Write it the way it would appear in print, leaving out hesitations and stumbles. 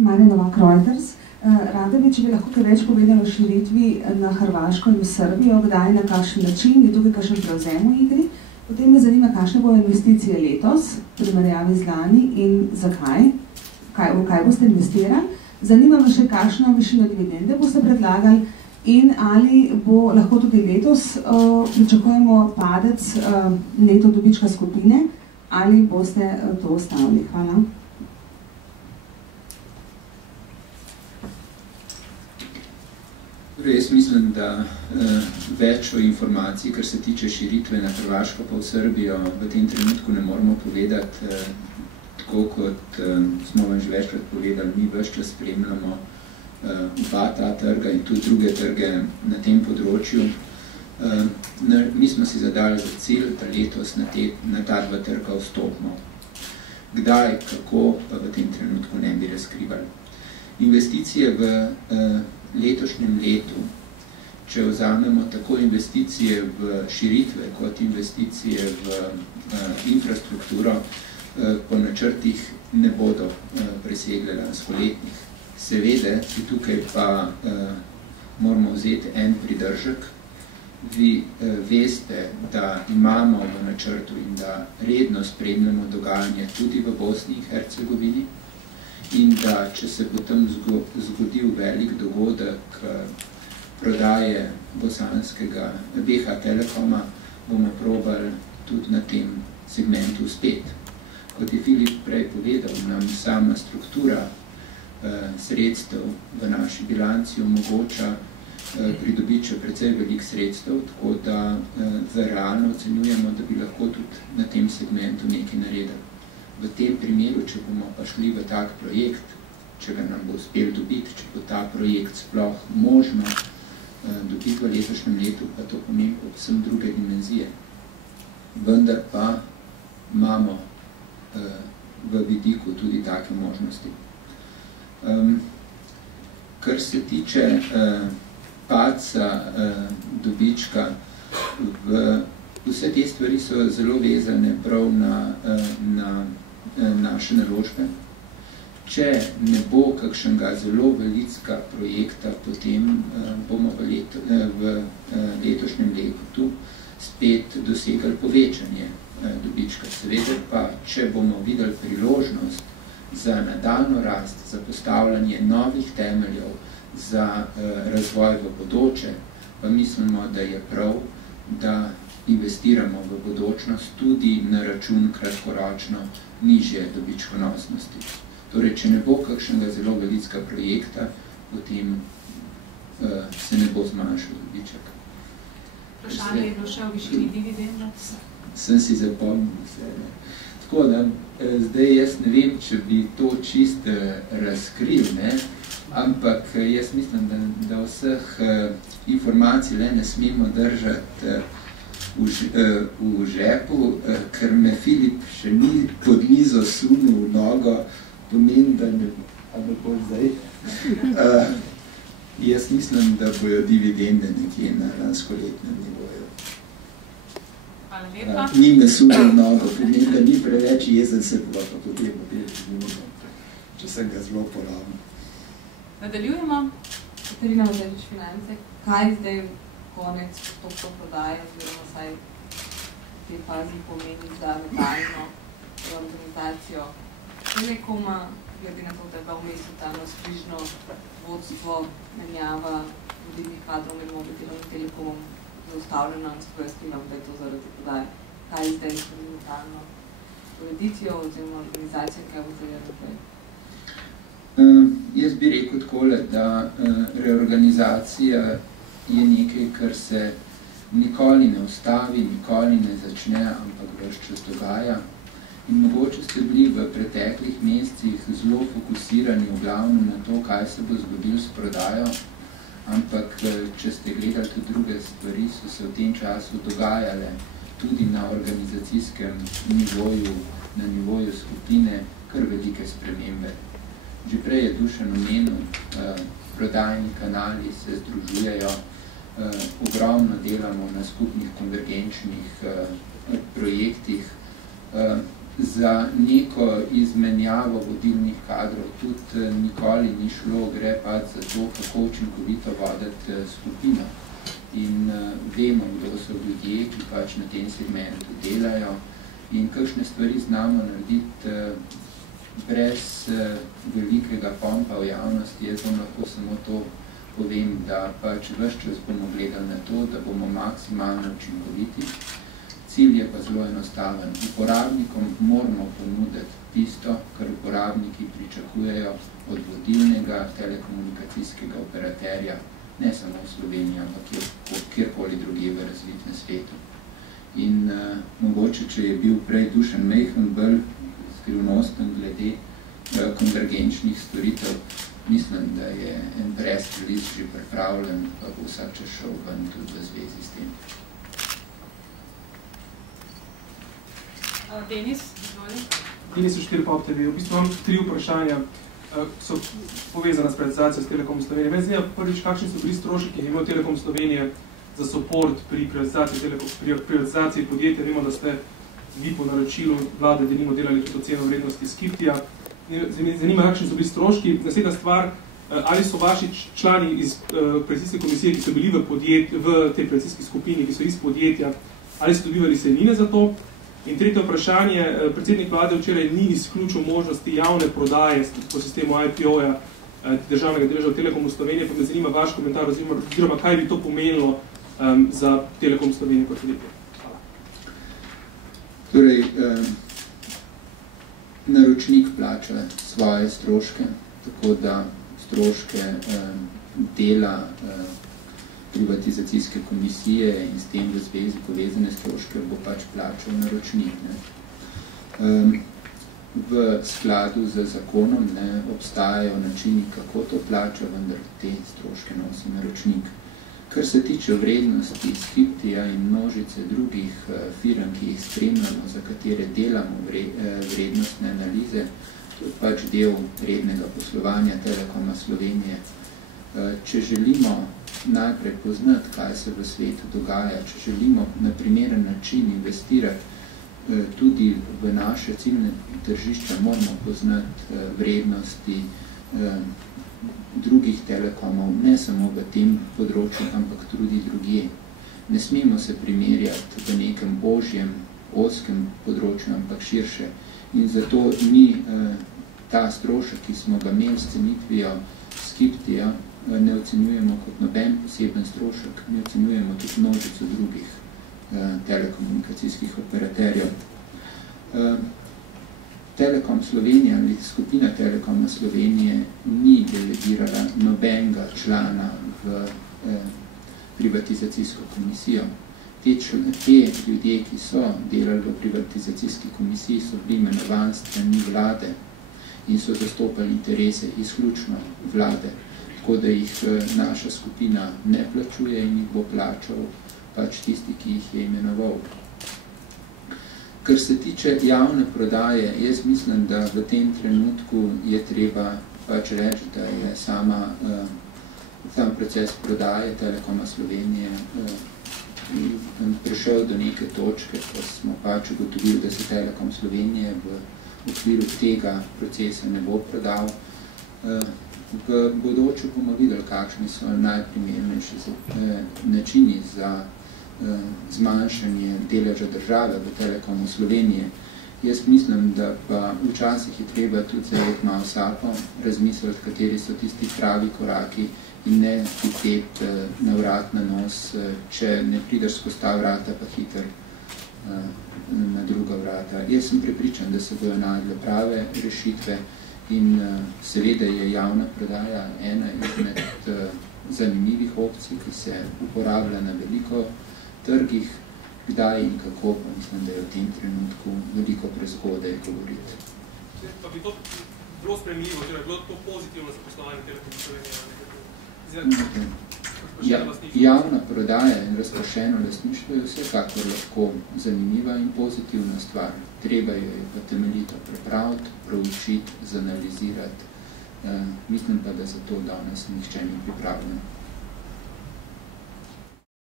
Marja Novak-Reuters. Rada bi, če bi lahko kaj več povedala o širitvi na Hrvaško in v Srbijo, kdaj, na kakšen način, je tukaj kakšen prevzem v igri. Potem me zanima, kakšne bodo investicije letos, v primerjavi z lani in zakaj, v kaj boste investirali. Zanima me še, kakšno višino dividende boste predlagali in ali bo lahko tudi letos pričakujemo padec neto dobička skupine ali boste to ostavili. Hvala. Jaz mislim, da več o informacij, kar se tiče širitve na Hrvaško pa v Srbijo, v tem trenutku ne moramo povedati. Tako kot smo vam že večkrat povedali, mi ves čas spremljamo oba ta trga in tudi druge trge na tem področju. Mi smo si zadali za cilj, da letos na ta dva trga vstopimo. Kdaj, kako, pa v tem trenutku ne bi razkrivali. Investicije v letošnjem letu, če vzamemo tako investicije v širitve kot investicije v infrastrukturo, po načrtih ne bodo presegle lanskoletnih. Seveda, si tukaj pa moramo vzeti en pridržek. Vi veste, da imamo v načrtu in da redno spremljamo dogajanje tudi v Bosni in Hercegovini in da, če se bo tam zgodil velik dogodek prodaje bosanskega BH Telekoma, bomo probali tudi na tem segmentu uspeti. Kot je Filip prej povedal, nam sama struktura sredstev v naši bilanci omogoča pridobiti še precej velik sredstev, tako da realno ocenjujemo, da bi lahko tudi na tem segmentu nekaj naredili. V tem primeru, če bomo pa šli v tak projekt, če ga nam bo uspel dobiti, če bo ta projekt sploh možno dobiti v letošnjem letu, pa to pomeni povsem druge dimenzije. Vendar pa imamo v vidiku tudi take možnosti. Kar se tiče padca dobička, vse te stvari so zelo vezane prav na naše naložbe. Če ne bo kakšnega zelo velikega projekta, potem bomo v letošnjem letu spet dosegali povečanje dobička. Seveda pa, če bomo videli priložnost za nadaljno rast, za postavljanje novih temeljev, za razvoj v bodoče, pa mislimo, da je prav, da investiramo v bodočnost tudi na račun kratkoročno nižje dobičkonosnosti. Torej, če ne bo kakšnega zelo velikega projekta, potem se ne bo zmanjšal dobiček. Vprašanje je bilo še v višini dividenda? Sem si zapomnil vse. Tako da, zdaj jaz ne vem, če bi to čist razkril, ampak jaz mislim, da vseh informacij ne smemo držati v žepu, ker me Filip še ni pod mizo sunil v nogo, pomeni, da ne bo zdaj. Jaz mislim, da bojo dividende nekje na lanskoletnem nivoju. Hvala lepa. Ni me sunil v nogo, pomeni, da ni preveč jezen, se pa potem če sem ga zelo poravil. Nadaljujemo. Katarina Vdelič Finance, kaj zdaj konec postopka prodaje oziroma vsaj v tej fazi pomeni za nadaljno organizacijo Telekoma, glede na to, da je bila vmes totalno skrižno vodstvo, menjava vodilnih kadrov med Mobitelom in Telekomom zaustavljena in spojastila, da je to zaradi prodaje. Kaj je zdaj nadaljno ureditvijo oziroma organizacijo, kaj bo zdaj naprej? Jaz bi rekel takole, da reorganizacija je nekaj, kar se nikoli ne ustavi, nikoli ne začne, ampak ves čas dogaja. In mogoče ste bili v preteklih mesecih zelo fokusirani v glavnem na to, kaj se bo zgodilo s prodajo, ampak če ste gledali tudi druge stvari, so se v tem času dogajale tudi na organizacijskem nivoju, na nivoju skupine, kar velike spremembe. Že prej je Dušan omenil, prodajni kanali se združujejo, ogromno delamo na skupnih konvergenčnih projektih. za neko izmenjavo vodilnih kadrov tudi nikoli ni šlo, gre pa za to, kako učinkovito voditi skupino. In vemo, kdo so ljudje, ki pač na tem segmentu delajo in kakšne stvari znamo narediti brez velikega pompa v javnosti. Jaz bom lahko samo to povem, da pač ves čas bomo gledali na to, da bomo maksimalno učinkoviti. Cilj je pa zelo enostaven. Uporabnikom moramo ponuditi tisto, kar uporabniki pričakujejo od vodilnega telekomunikacijskega operaterja, ne samo v Sloveniji, ampak kjerkoli drugje v razvitem svetu. In mogoče, če je bil prej Dušan Mejhan bolj skrivnosten glede konvergenčnih storitev, mislim, da je en press release že pripravljen, pa bo vsak čas šel ven tudi v zvezi s tem. Denis, izvoli. Denis v 4POP TV. V bistvu imam 3 vprašanja, so povezana s privatizacijo s Telekom Slovenije. Meni zanima prvič, kakšni so bili stroški, ki je imel Telekom Slovenije za support pri privatizaciji podjetja. Vemo, da ste vi po naročilu vlade delimo delali tudi oceno vrednosti Skiptija. Zanima, kakšni so bili stroški. Naslednja stvar, ali so vaši člani iz privatizacijske komisije, ki so bili v tej privatizacijski skupini, ki so iz podjetja, ali so dobivali sejnine za to? In tretje vprašanje, predsednik vlade včeraj ni izključil možnosti javne prodaje po sistemu IPO-ja državnega deleža v Telekomu Slovenije, pa me zanima vaš komentar oziroma kaj bi to pomenilo za Telekom Slovenije kot podjetje. Hvala. Torej, naročnik plača svoje stroške, tako da stroške dela privatizacijske komisije in s tem v zvezi povezane stroške bo pač plačal naročnik. V skladu z zakonom obstajajo načini, kako to plača, vendar te stroške nosi naročnik. Kar se tiče vrednosti Skiptija in množice drugih firm, ki jih spremljamo, za katere delamo vrednostne analize, to je pač del rednega poslovanja Telekoma Slovenije. Če želimo najprej poznati, kaj se v svetu dogaja, če želimo na primeren način investirati tudi v naše ciljne tržišča, moramo poznati vrednosti drugih telekomov, ne samo v tem področju, ampak tudi drugje. Ne smemo se primerjati v nekem ožjem, ozkem področju, ampak širše. In zato mi ta strošek, ki smo ga imeli s cenitvijo Skiptija, ne ocenjujemo kot noben poseben strošek, ne ocenjujemo tudi množico drugih telekomunikacijskih operaterjev. Telekom Slovenije ali skupina Telekoma Slovenije ni delegirala nobenega člana v privatizacijsko komisijo. Te ljudje, ki so delali v privatizacijski komisiji, so bili imenovani strani vlade in so zastopali interese izključno vlade, tako da jih naša skupina ne plačuje in jih bo plačal pač tisti, ki jih je imenoval. Kar se tiče javne prodaje, jaz mislim, da v tem trenutku je treba pač reči, da je sam proces prodaje Telekoma Slovenije prišel do neke točke, ko smo pač ugotovili, da se Telekom Slovenije v okviru tega procesa ne bo prodal. V bodoču bomo videli, kakšni so najprimernejši načini za zmanjšanje deleža države v Telekomu Slovenije. Jaz mislim, da pa včasih je treba tudi zelo malo sapo razmisliti, kateri so tisti pravi koraki in ne hiteti na vrat na nos, če ne prideš skozi ta vrata, pa hiter na druga vrata. Jaz sem prepričan, da se bojo najdle prave rešitve in seveda je javna prodaja ena izmed zanimivih opcij, ki se uporablja na veliko trgih, kdaj in kako, pa mislim, da je v tem trenutku veliko prezgodaj govoriti. Pa bi to bilo spremljivo, če je bilo to pozitivno za poslovanje Telekoma Slovenije? Javna prodaja in razpršeno lastništvo je vsekakor lahko zanimiva in pozitivna stvar. Treba jo je pa temeljito prepraviti, proučiti, zanalizirati. Mislim pa, da za to danes nihče ni pripravljen.